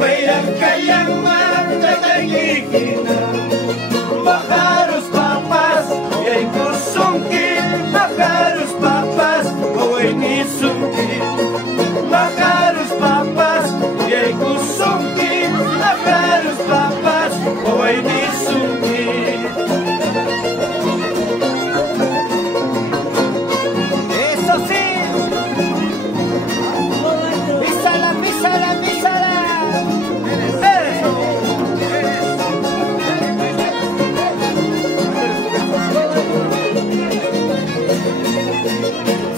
Wairan kayaman tatagigina Bajaros papas Yay kusungkil Bajaros papas Away ni sungkil Bajaros papas Yay kusungkil Bajaros papas Away ni sungkil Eso sí Písala, písala, písala Eso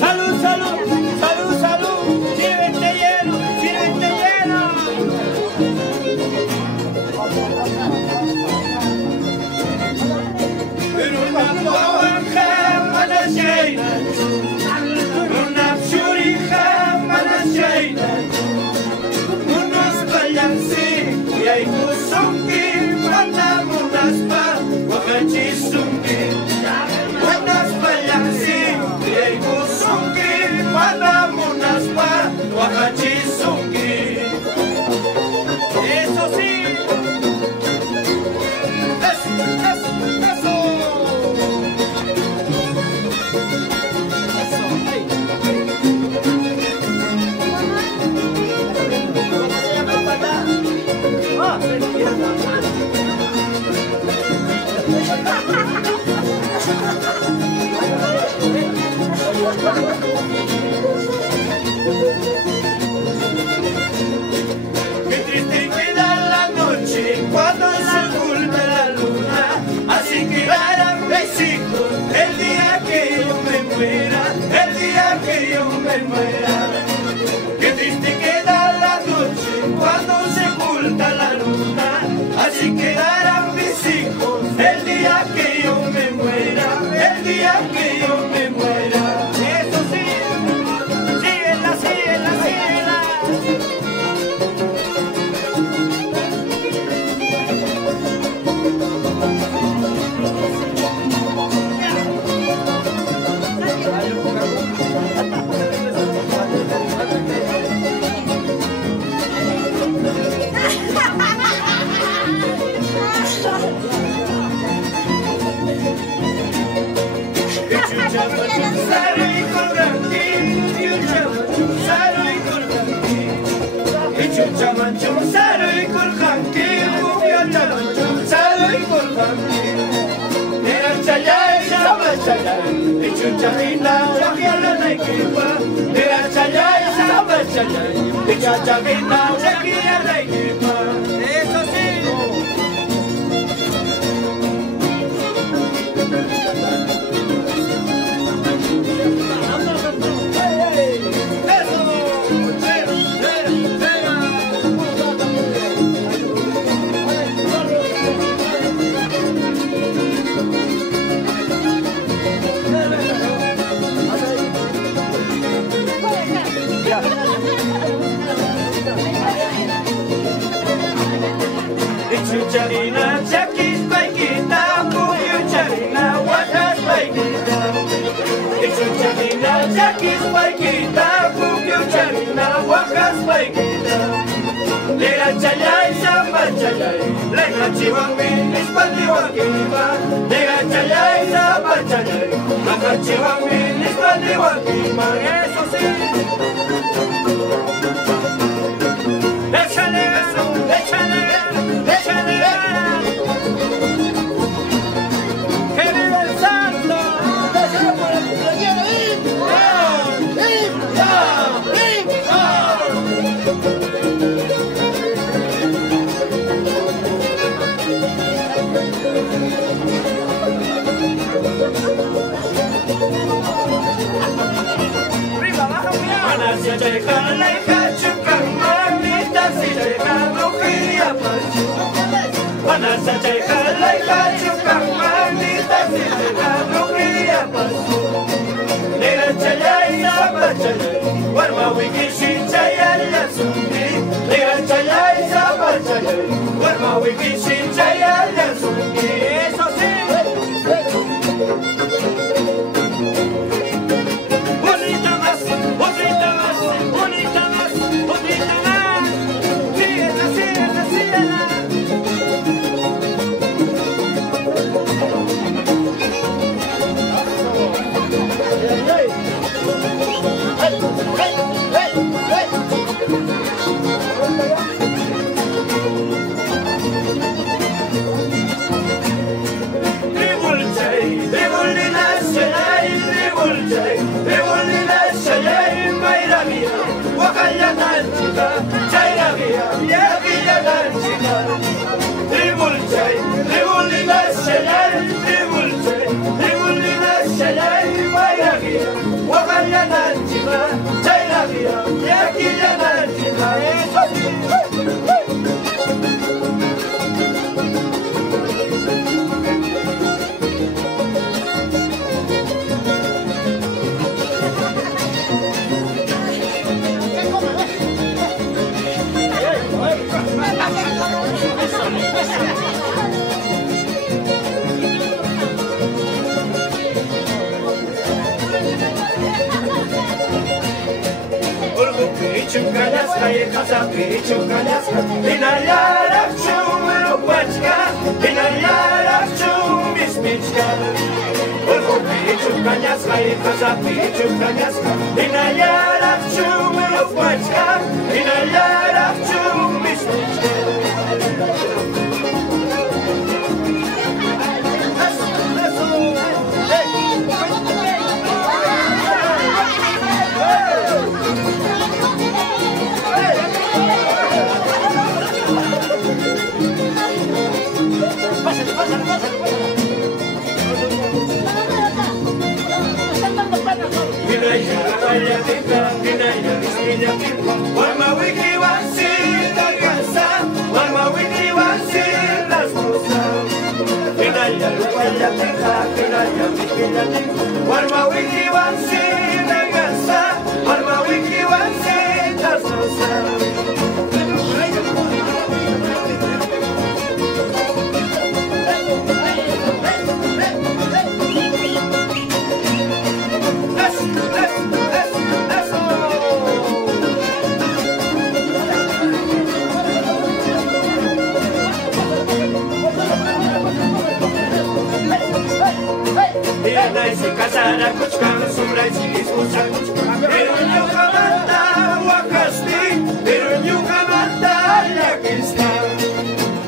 Salud, salud, salud, salud Sírvete lleno, sírvete lleno Pero cuando baja manasheina Una psurija manasheina Unos bayansi Y hay kusungki Manamunas pa Wakachisungki Unos bayansi Y hay kusungki Manamunas pa Wakachisungki Eso sí Qué triste queda la noche cuando se oculta la luna, así quedarán mis hijos el día que yo me muera, el día que yo me muera. Qué triste queda la noche cuando se oculta la luna, así quedarán mis hijos el día que yo me muera, el día que yo me muera. Eso sí, síguela, síguela, síguela. Eso sí. Charina, Jackie's baikita, Puyo Charina, Watas baikita. It's Charina, Jackie's baikita, Puyo Charina, Watas baikita. Lera chalai, samba chalai, Lera chiwangmin, ispandi wakiba. Lera chalai, samba chalai, Lera chiwangmin, ispandi wakiba. Eso sí. Échale, échale, échale. ¡Que viva el santo! ¡Déjalo por el cumpleaños! ¡Arriba, baja, cuidado! ¡Anasia, checa, leja, chuca, mamita, si checa, brujería, pachu! ¡Anasia, checa, leja, chuca, mamita, si checa, brujería, pachu! ¡Nera, chayay, sapa, chayay! ¡Warma, wiki, shi, chayay, yasumi! ¡Nera, chayay, sapa, chayay! ¡Warma, wiki, shi, chayay, yasumi! ¡Eso sí! ¡Bonita más! ¡Bonita más! ¡Bonita más! ¡Bonita más! ¡Sigue, sigue! kañasqa qasapichu kañasqa hinallaraqchu wirupachka hinallaraqchu mismichka urqupichu kañasqa qasapichu kañasqa hinallaraqchu wirupachka hinallaraqchu mismichka Warma wiki wansi takasa, warma wiki wansi lasmusa. Kinaya lupaya tika, kinaya mikila tika. Warma wiki wansi takasa, warma wiki wansi lasmusa. Se casara kuchkan sumraji ismusa kuchkan pero nyuka mata wakasti pero nyuka mata yakista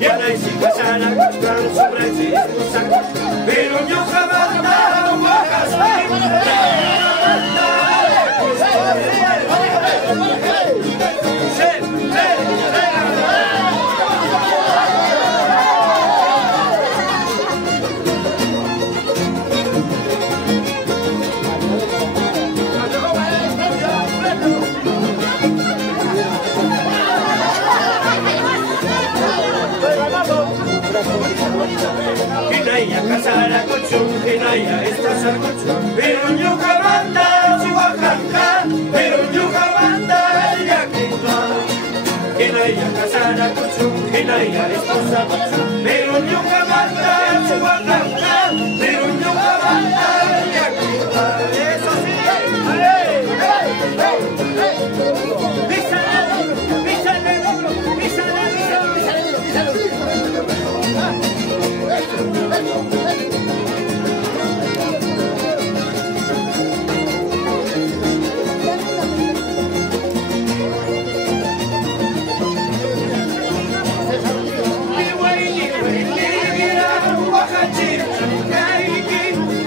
yana se casara kuchkan sumraji ismusa pero nyuka mata wakasti Hinaya casara kuchun, hinaya esposar kuchun, pero nyuka manda chihuacanca, pero nyuka manda yaquinca. Hinaya casara kuchun, hinaya esposar kuchun, pero nyuka manda chihuacanca, pero nyuka manda yaquinca. Eso sí,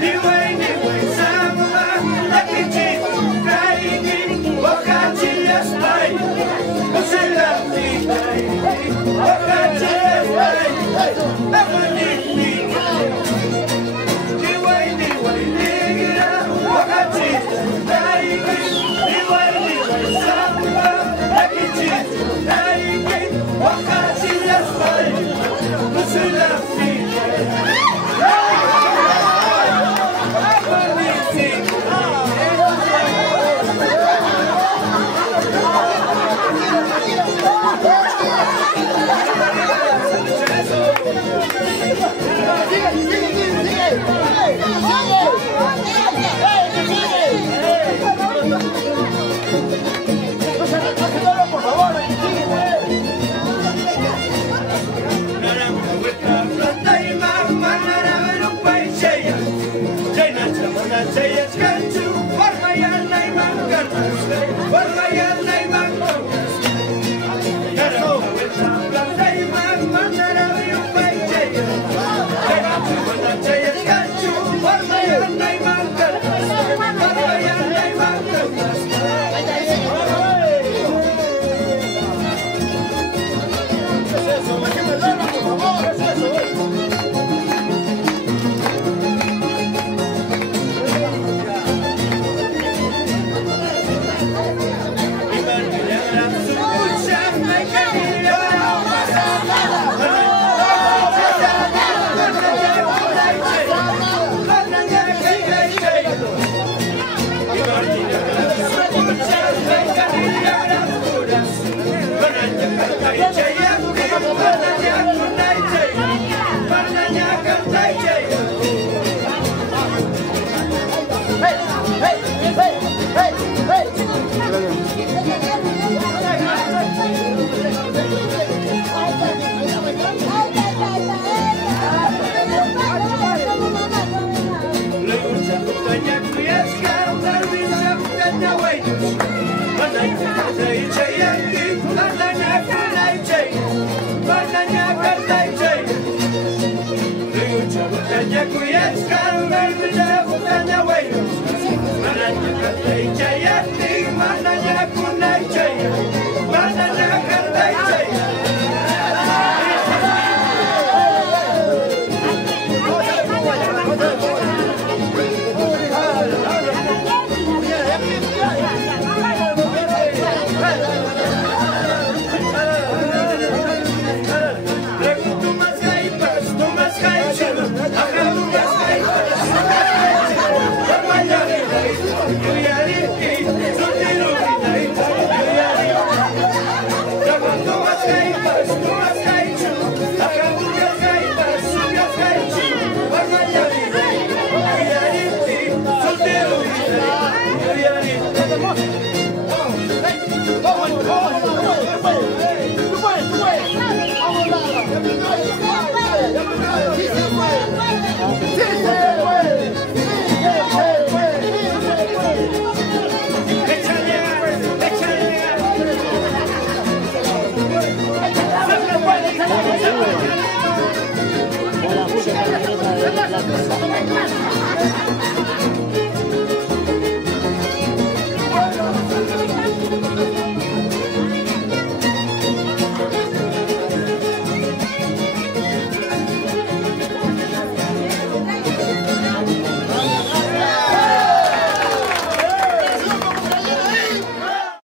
Anyway, Hola,